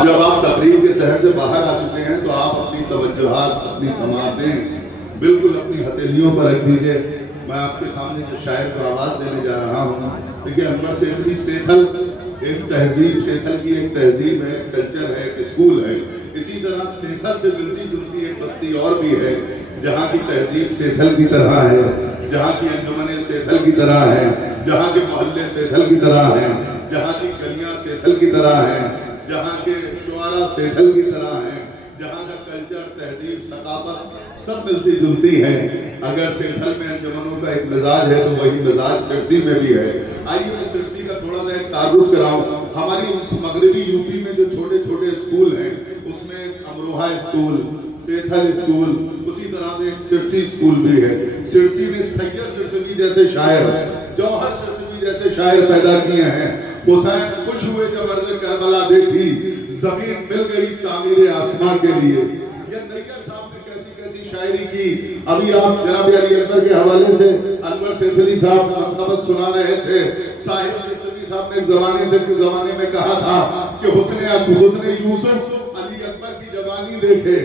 जब आप तकरीर के शहर से बाहर आ चुके हैं तो आप अपनी तवज्जुहात, अपनी समाअतें बिल्कुल अपनी हथेलियों पर रख दीजिए। मैं आपके सामने जो शायर को आवाज देने जा रहा हूँ, देखिए अनवर सेठली सेठल एक तहजीब, सेठल की एक तहजीब है, कल्चर है, एक स्कूल है। इसी तरह सेठल से मिलती जुलती एक बस्ती और भी है जहाँ की तहजीब सेठल की तरह है, जहाँ की अंजुमने सेठल की तरह है, जहाँ के मोहल्ले सेठल की तरह है, जहाँ की गलियाँ सेठल की तरह है, जहाँ के शुआरा सेठल की तरह है, जहाँ का कल्चर, तहजीब, सकाफत सब मिलती जुलती है। अगर सेठल में अंजुमनों का एक मिजाज है तो वही मिजाज सिरसी में भी है। आइए मैं सिरसी का थोड़ा सा एक तारुफ कराऊं। हमारी उस मगरबी यूपी में जो छोटे छोटे स्कूल हैं उसमें अमरोहा स्कूल, सेठल स्कूल, उसी तरह से एक सिरसी स्कूल भी है। सिरसी में सैयद सिरसी जैसे शायर, जौहर सिरसी जैसे शायर पैदा किए हैं। हुसैन खुश हुए जब अर्ज़ करबला देखी, जमीन मिल गई तामीर आसमां के लिए। ये नैयर साहब ने कैसी कैसी शायरी की। अभी आप जनाब अली अकबर के हवाले से अनवर सेठली साहब मंतबस सुना रहे थे। साहिब सेठली साहब ने जमाने में कहा था कि हुस्ने यूसुफ अली अकबर की जवानी देखे,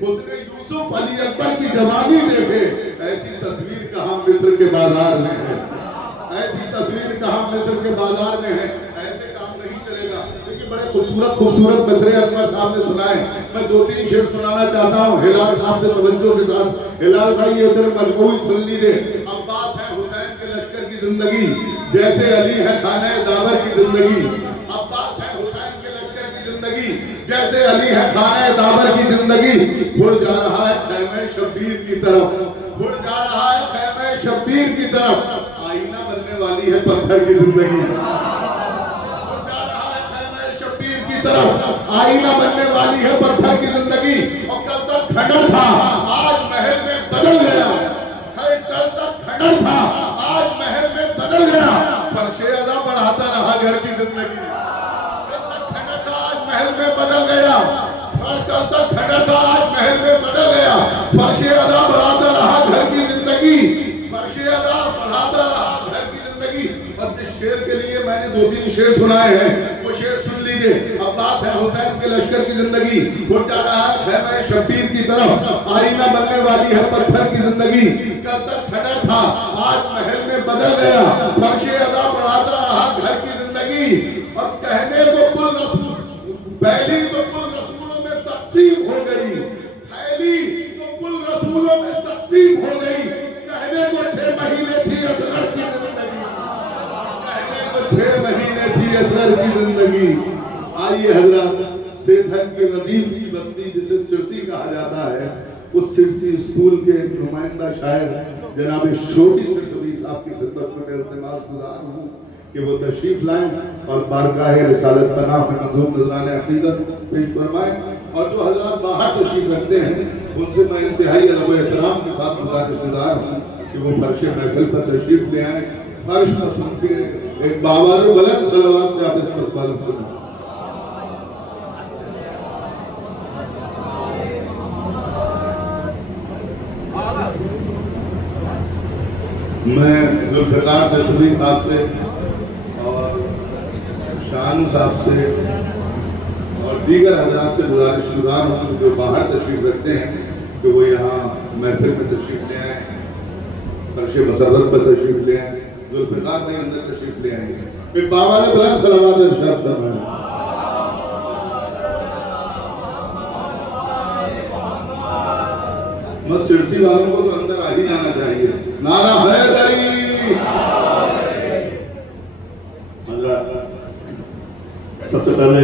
हुस्ने यूसुफ अली अकबर की जवानी देखे। ऐसी तस्वीर कहाँ मिस्र के बाजार में है, ऐसी तस्वीर कहाँ मिस्र के बाजार में है। ऐसे काम नहीं चलेगा। देखिए बड़े खूबसूरत खूबसूरत मसरे अनवर साहब ने सुनाए। मैं 2-3 शेर सुनाना चाहता हूँ हिलाल साहब से तवज्जो के साथ। हिलाल भाई ये इधर मजबूरी सुन लीजिए। अब्बास है हुसैन के लश्कर की जिंदगी, जैसे अली है खाना दावर की जिंदगी। अब्बास है हुसैन के लश्कर की जिंदगी, जैसे अली है खाना दावर की जिंदगी। उड़ जा रहा है खैमे शब्बीर की तरफ, उड़ जा रहा है खैमे शब्बीर की तरफ। आईना बनने वाली है पत्थर की जिंदगी, उड़ जा रहा है खैमे शब्बीर की तरफ। आईना बनने वाली है पत्थर की जिंदगी। और कल तक खंडर था आज महल में बदल गया, कल तक खंडर था आज महल में बदल गया। फर्शे अदा बढ़ाता रहा घर की जिंदगी, कल तक खंडर था आज महल में बदल गया। कल तक खंडर था आज महल में बदल गया। फर्शे अदा बढ़ाता रहा घर की जिंदगी, फर्शे अदा बढ़ाता रहा घर की जिंदगी। अब जिस शेर के लिए मैंने 2-3 शेर सुनाए हैं वो शेर सुन लीजिए। अब्बास है हुसैन के लश्कर की जिंदगी, उड़ जा रहा है खैमे शब्बीर की तरफ। आईना बनने वाली है पत्थर की जिंदगी। कल तक खंडर था आज महल में बदल गया। फर्शे अदा बढ़ाता रहा घर की जिंदगी। और कहने को कुल रसूल पहली तो कुल रसूलों में तकसीम हो गई, पहली तो कुल रसूलों में तकसीम हो गई। कहने को 6 महीने थी असगर की जिंदगी, कहने को 6 महीने थी असगर की जिंदगी। आइए हजरत, सेठल की रदीफ की बस्ती जिसे सिरसी कहा जाता है, उस सिरसी स्कूल के नुमाइंदा शायर जनाब छोटी सिरसवी साहब की खिदमत में इल्तिमास गुजार हूँ कि वो तशरीफ लाएं और बारगाह रिसालत पनाह में मंजूर नजराने अकीदत पेश फरमाएं। और जो हजरात बाहर तशरीफ रखते हैं उनसे मैं इंतहाई अदब व एहतराम के साथ गुजारिशदार हूँ कि वो फर्श महफिल पर तशरीफ ले आए। फर्श पर सुन के एक बाबर बुलंद सलवात से आप इस्तक़बाल करें। मैं जुल्फ़िकार से शरीफ साहब से और शानू साहब से और दीगर हजरात से गुजारिशगुजार हूँ जो बाहर तशरीफ रखते हैं कि वो यहाँ महफिल में तशरीफ ले आए, फर्श मसरत पर तशरीफ ले आए, जुल्फ़िकार में अंदर तशरीफ ले आएंगे। फिर बाबा ने बुलंद सलावत इरशाद फरमाया। बस सिरसी वालों को तो अंदर आ ही जाना चाहिए। नारा हैदरी। सबसे पहले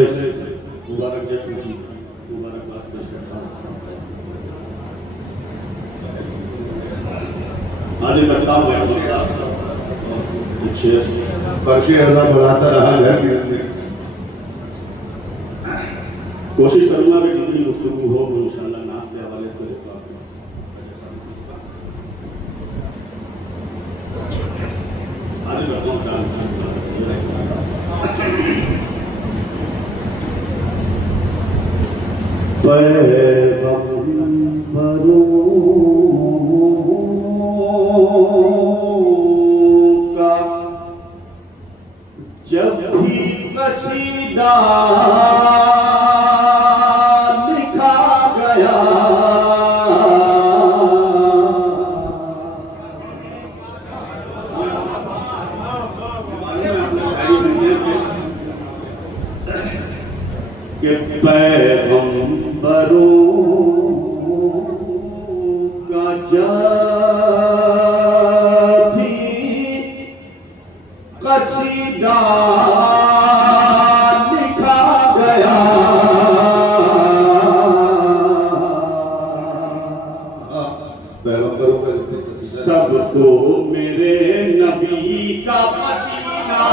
मुबारक जश्न की मुबारकबाद पेश करता हूँ। आज करता हूँ फर्शे अदा बढ़ाता रहा घर की जिंदगी। कोशिश करूंगा कि जितनी गुफ्तगू हो वो इंशाअल्लाह नाम के हवाले से आगे बढ़ता हूँ। का जब भी कसीदा कि पैगंबरों का जब भी कसीदा लिखा गया सबको मेरे नबी का पसीना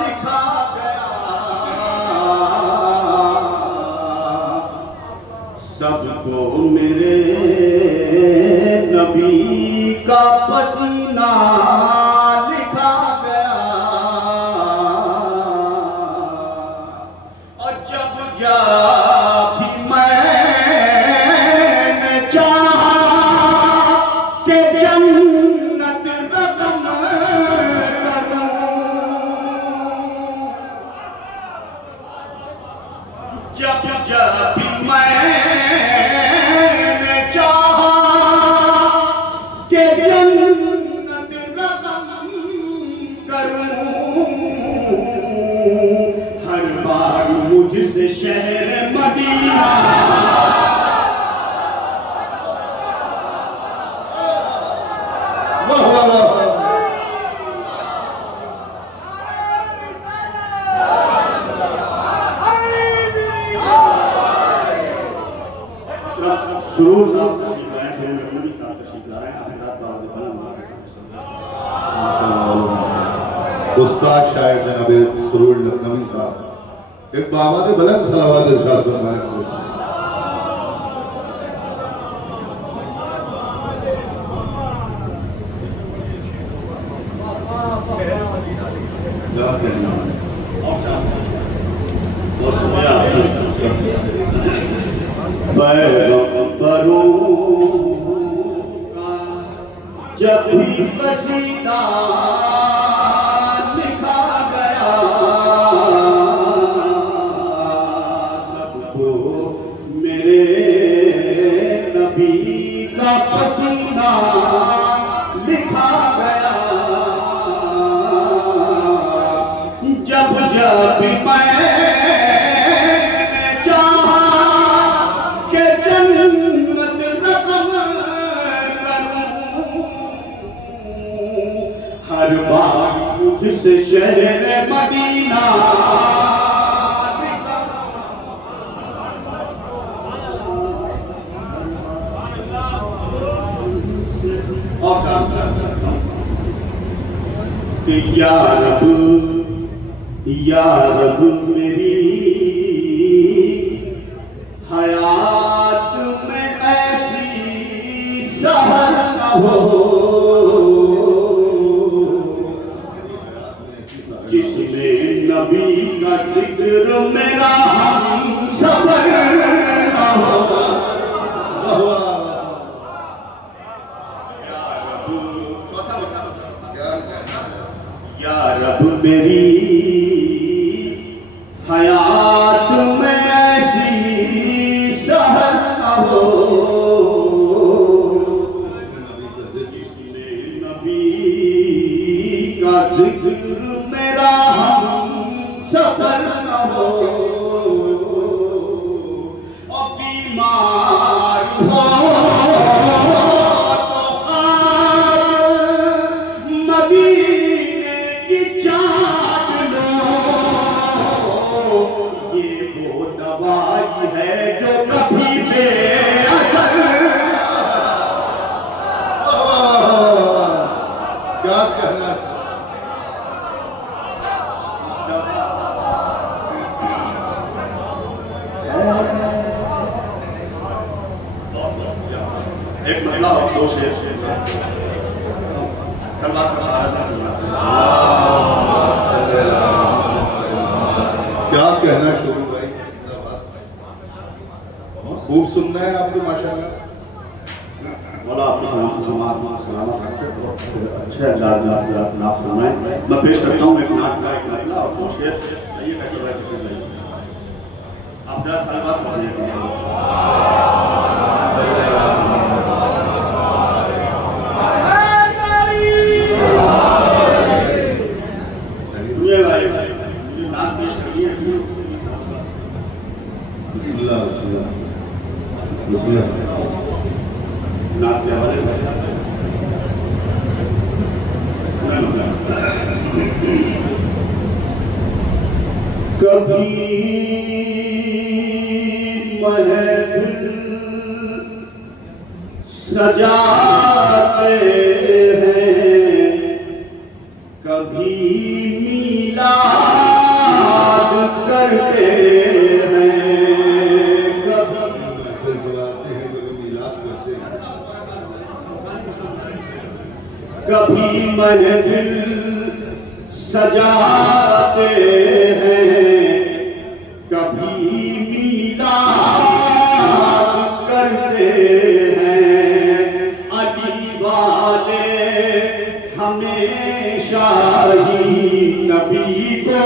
लिखा गया सबको मेरे नबी का पसीना लिखा गया और जब भी मैंने चाहा कि जन्नत रकम जब भी मैंने चाहा कि जन्नत रकम करूं हर बार मुझसे शहर मदीना सुरूर साहब तशरीफ लाए थे, नबी साहब तशरीफ लाए उस्ताद शायर जनाब सुरूर लखनवी साहब एक बाबाद बुलंद सलावत इरशाद फरमाए। पैगंबरों का जब भी कसीदा लिखा गया सबको मेरे नबी का पसीना लिखा गया जब मैं हर बार मुझसे शहर मदीना कि या रब मेरी हयात में ऐसी सहर न हो जिसमें नबी का जिक्र मेरा हम सफर न हो या रब मेरी हयात में ऐसी सहर न हो जिसमें नबी का जिक्र मेरा हम सफर न हो और बीमार हो तो आज मदीने की चाट लो ये वो दवाई है जो कभी बेअसर क्या कहना एक महिला और दो शेर क्या कहना शुरू भाई खूब सुनना है आपको माशाल्लाह। वाला आपको सलामत रखे, अच्छे अंदाज में नाच सुनाए। मैं पेश करता हूँ एक नाच का एक नकला और दो शेर। ये कैसे बात आप जरा सारी बात बताइए। नाच पेश करिए। बिस्मिल्लाह नाच के हवाले से कभी महफिल सजाते हैं, कभी मीलाद करते हैं, कभी महफिल सजाते हैं, कभी मीलाद करते हैं। अली वाले हमेशा ही नबी को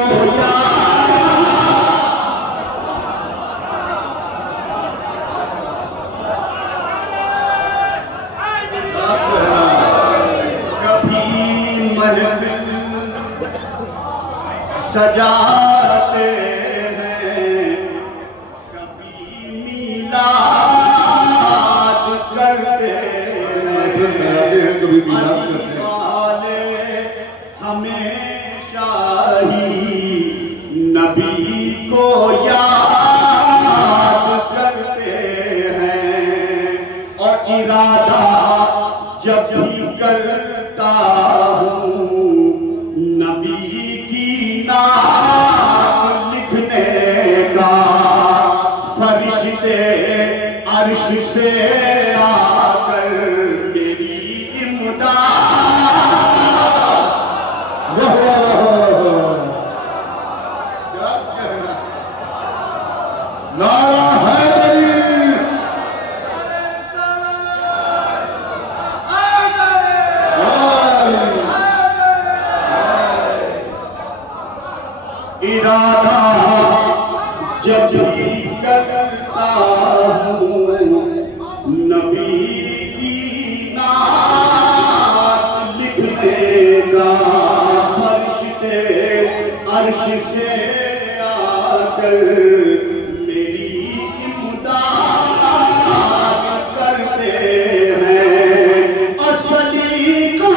सजाते हैं, कभी मीलाद करते हैं, कभी मीलाद करते वाले हमेशा ही नबी को याद करते हैं। और इरादा जब भी करता हूँ नबी की नात लिखने का, फरिश्ते अर्श से आकर मेरी इमदाद। क्या कहना, नारा हैदरी, इरादा जब भी करता हूँ नबी की नात लिखने का, फरिश्ते अर्श से आकर मेरी इमदाद करते हैं। असली का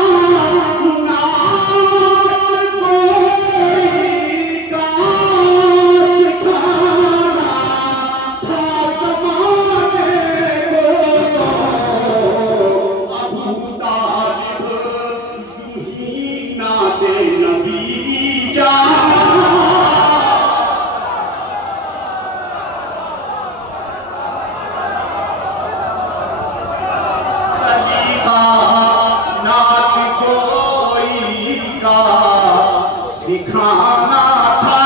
सिखाना था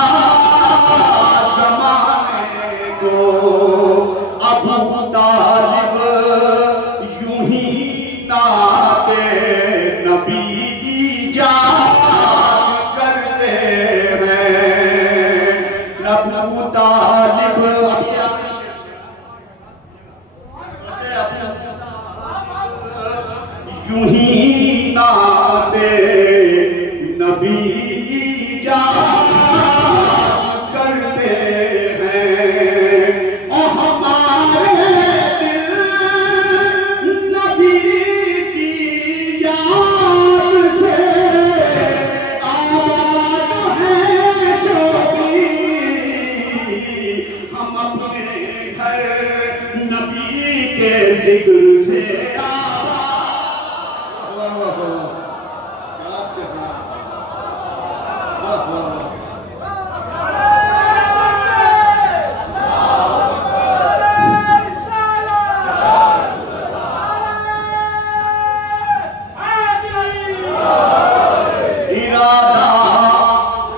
ज़माने को, अबू तालिब यूं ही नाते नबी की याद करते हैं। अबू तालिब यूं ही नाते नबी की याद करते हैं। और हमारे दिल नबी की याद से आबाद हैं शोभी, हम अपने घर नबी के जिक्र से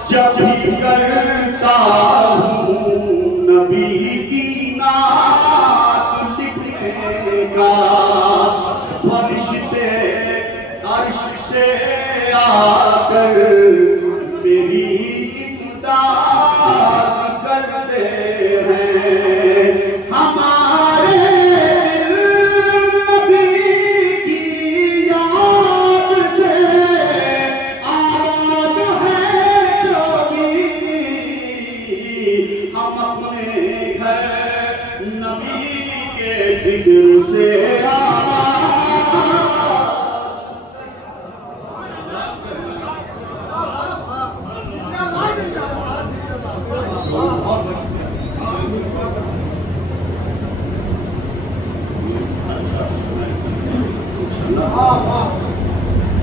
जब भी करता हूँ नबी की नात का फरिश्ते अर्श से आकर मेरी इमदाद करते हैं। हमारे दिल नबी की याद से आबाद है शोभी। हम अपने घर नबी के जिक्र से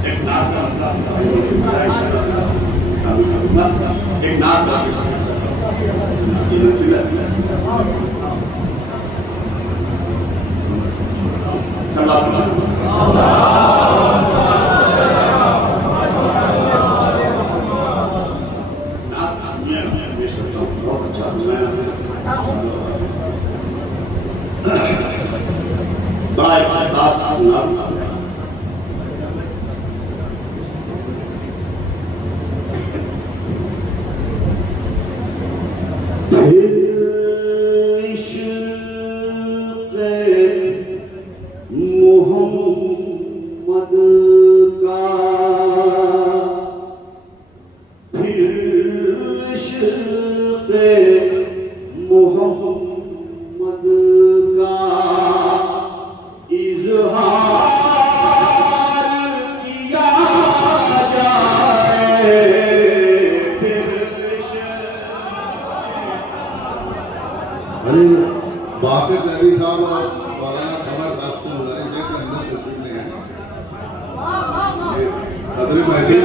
एक नाथ बहुत अच्छा बड़ा एहसास नाथ बाकी नबी साहब और मौलाना समर साहब से मुजाहिदे के अंदर तस्वीर में है सदर महफिल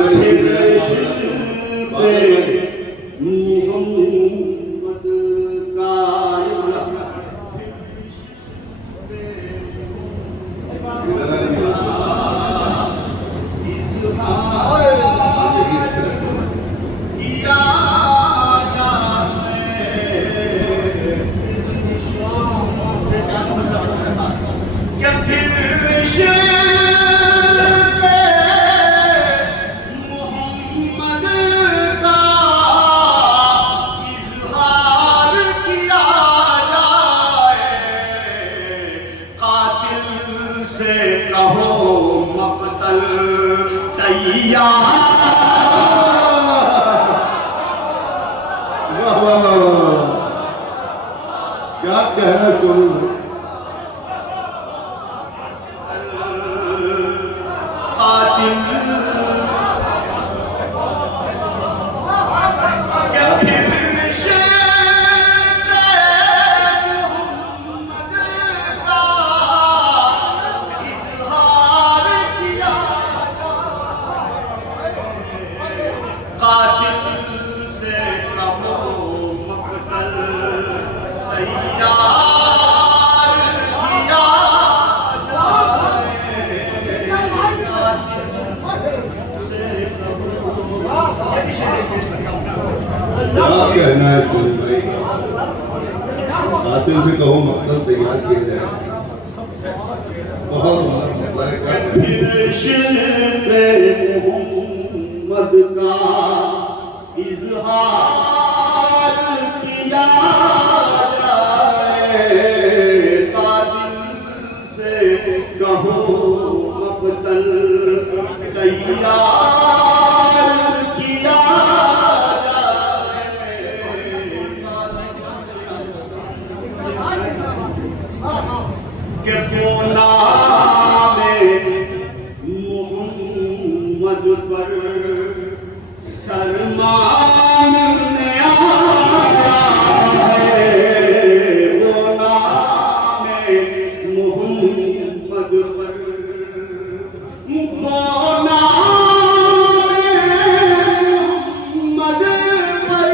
क्या कहना शुरू कहना है भाई कातिल से कहो मतलब तैयार किए जाए बहुत मोहम्मद का इजहार किया जाए कातिल से कहो मक़तल तैयार किया मोहम्मद पर सलमान ने आया है वो नाम मोहम्मद पर वो नाम मोहम्मद पर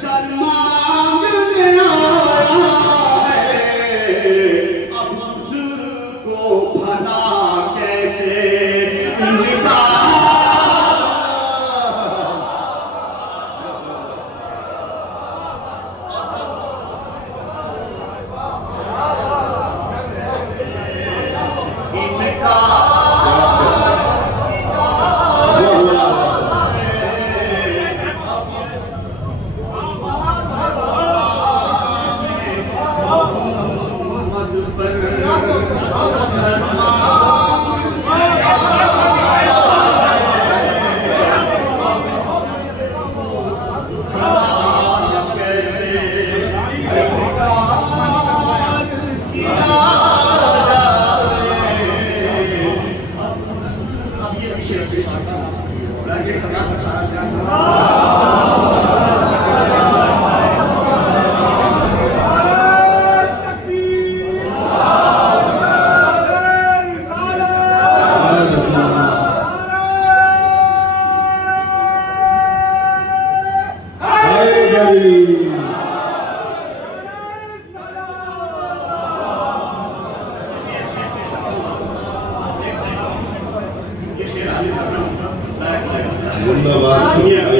सलमान ने आया है। अब उसको भला कैसे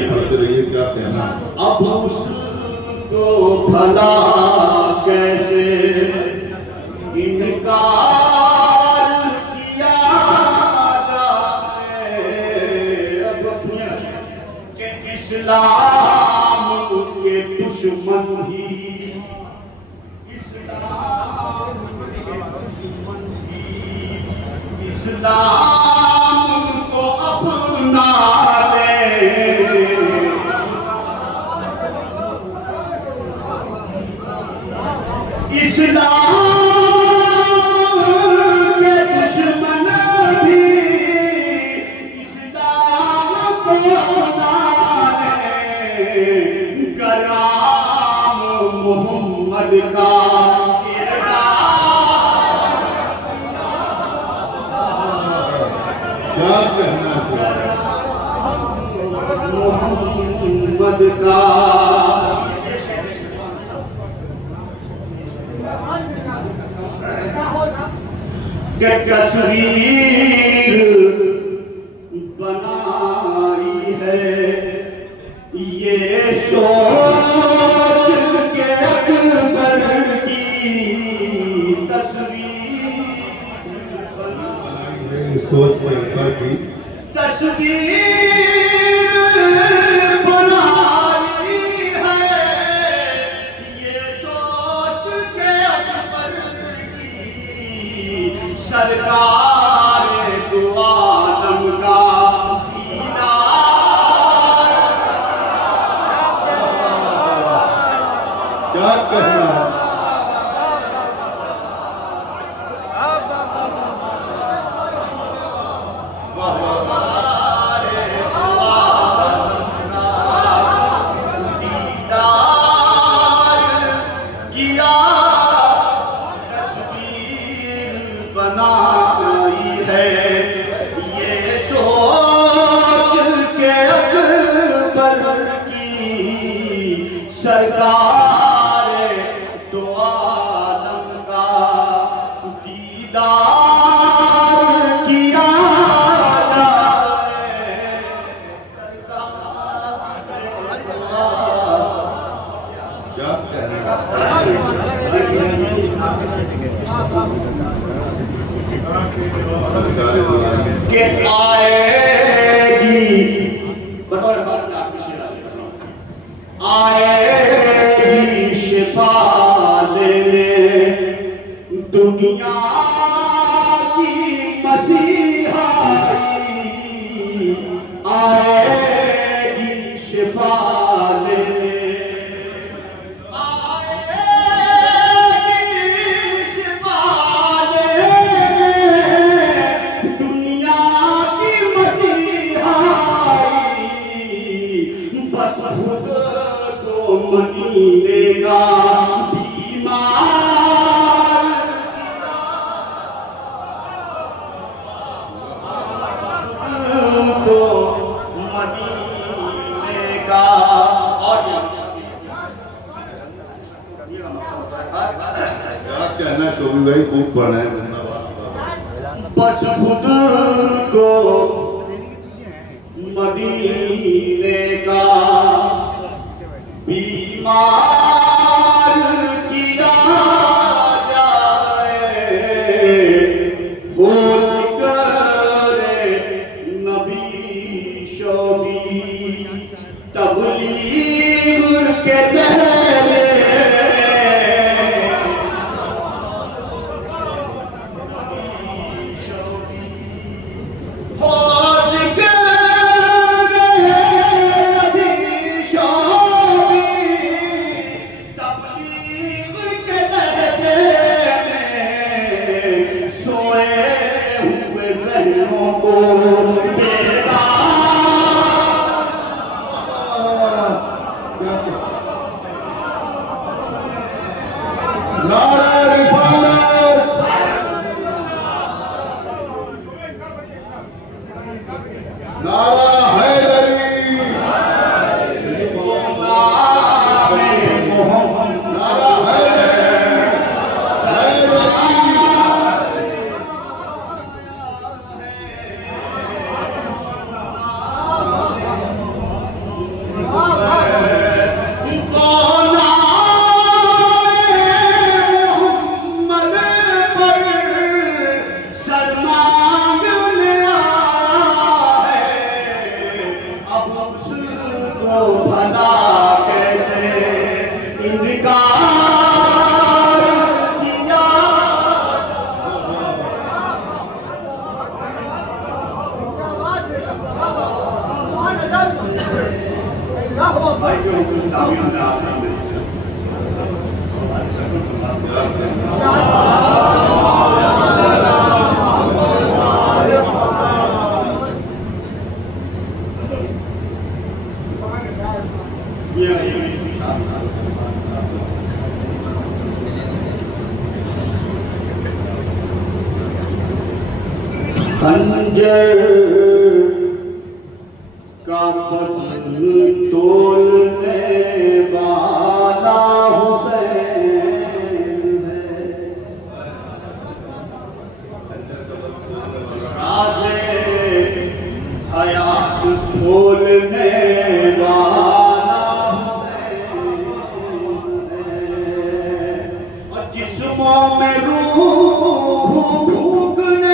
पढ़ते रहिए, क्या कहना। अब उसको भला कैसे इनकार किया जाए। अब के इस्लाम के दुश्मन भी, इस्लाम के दुश्मन भी इस्लाम को अपना ले। इस्लाम के दुश्मन भी इस्लाम को माने। कलाम मोहम्मद का क्या कहना, मोहम्मद का तस्वीर बनाई है। ये सोच के अकबर की तस्वीर बनाई है। सोच के अकबर की तस्वीर बनाई है। ये सोच के अकबर की सरकार दो आलम का दीदार। क्या कहना। सरकार दो आलम का दीदार किया जाए। क्या कहना। के आएगी आएगी शिफा लेने दुनिया की मसीहाई। आएगी शिफा लेने, आएगी शिफा लेने दुनिया की मसीहाई। बस खुद मदीने का बीमार को मदीने का। और क्या कहना शोभी भाई, खूब पढ़ा है। धन्यवाद। बस खुद को मदीने का बीमार किया जाए। हो करे नबी शोभी तबलीग के लहरे को नारा रिसालत, नारा हैदरी, नारा भला कैसे इनकार किया। खंजर का पत्थर तोड़ने वाला हुसैन है, राज़े हयात खोलने वाला हुसैन है, और जिस्मों में रूह फूंकने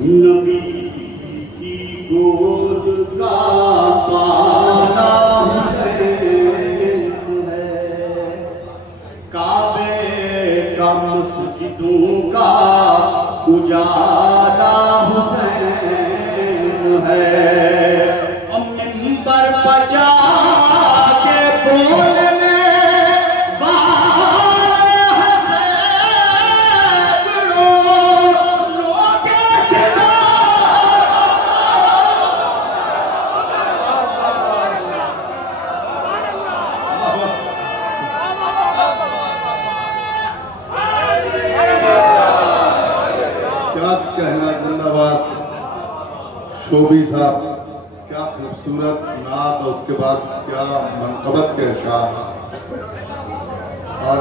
नबी की गोद का पाना हुसैन है, काबे का मस्जिदों का उजाला हुसैन है, और मिंबर पर जाके बोलने कहना। जिंदाबाद शोभी साहब, क्या खूबसूरत नात और उसके बाद क्या मनकबत के अशार। और